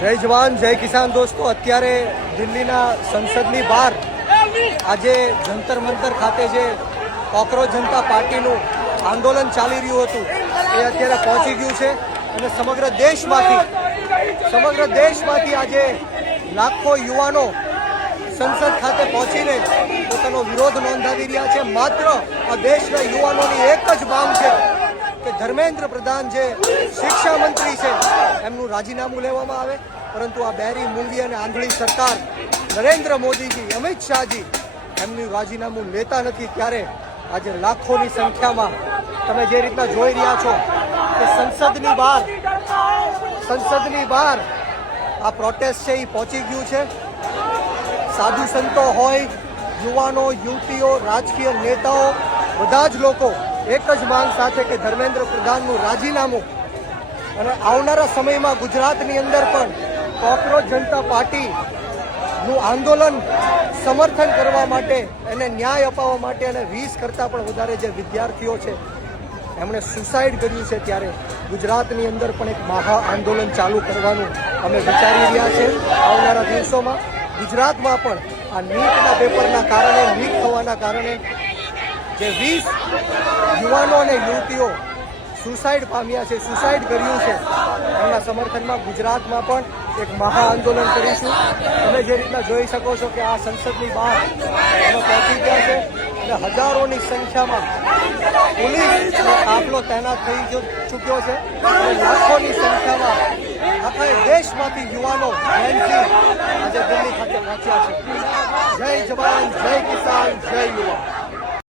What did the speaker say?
જય જવાન જય કિસાન દોસ્તો, અત્યારે દિલ્હીના સંસદની બહાર આજે જંતર મંતર ખાતે જે કોકરોચ જનતા પાર્ટીનું આંદોલન ચાલી રહ્યું હતું એ અત્યારે પહોંચી ગયું છે અને સમગ્ર દેશમાંથી આજે લાખો યુવાનો સંસદ ખાતે પહોંચીને પોતાનો વિરોધ નોંધાવી રહ્યા છે. માત્ર આ દેશના યુવાનોની એક જ માંગ છે કે ધર્મેન્દ્ર પ્રધાન જે શિક્ષા મંત્રી છે એમનું રાજીનામું લેવામાં આવે, પરંતુ આ બેરી મૂંગી અને આંધળી સરકાર નરેન્દ્ર મોદીજી, અમિત શાહજી એમનું રાજીનામું લેતા નથી. ત્યારે આજે લાખોની સંખ્યામાં તમે જે રીતના જોઈ રહ્યા છો કે સંસદની બહાર આ પ્રોટેસ્ટ છે એ પહોંચી ગયું છે. સાધુ સંતો હોય, યુવાનો, યુવતીઓ, રાજકીય નેતાઓ, બધા જ લોકો એક જ માંગ સાથે કે ધર્મેન્દ્ર પ્રધાનનું રાજીનામું, અને આવનારા સમયમાં ગુજરાતની અંદર પણ કોકરોચ જનતા પાર્ટીનું આંદોલન સમર્થન કરવા માટે, એને ન્યાય અપાવવા માટે, અને 20 કરતાં પણ વધારે જે વિદ્યાર્થીઓ છે એમણે સુસાઇડ કર્યું છે, ત્યારે ગુજરાતની અંદર પણ એક મહા આંદોલન ચાલુ કરવાનું અમે વિચારી રહ્યા છે. આવનારા દિવસોમાં ગુજરાતમાં પણ આ નીટના પેપરના કારણે, લીક થવાના કારણે જે 20 યુવાનો અને યુવતીઓ સુસાઇડ પામ્યા છે, સુસાઇડ કર્યું છે, એમના સમર્થનમાં ગુજરાતમાં પણ એક મહા આંદોલન કરીશું. તમે જે રીતના જોઈ શકો છો કે આ સંસદની બહાર અમે પહોંચી ગયા છે અને હજારોની સંખ્યામાં પોલીસનો કાફલો તૈનાત થઈ ચૂક્યો છે અને લાખોની સંખ્યામાં આખા દેશમાંથી યુવાનો આજે દિલ્હી ખાતે પહોંચ્યા છે. જય જવાન, જય કિસાન, જય યુવા.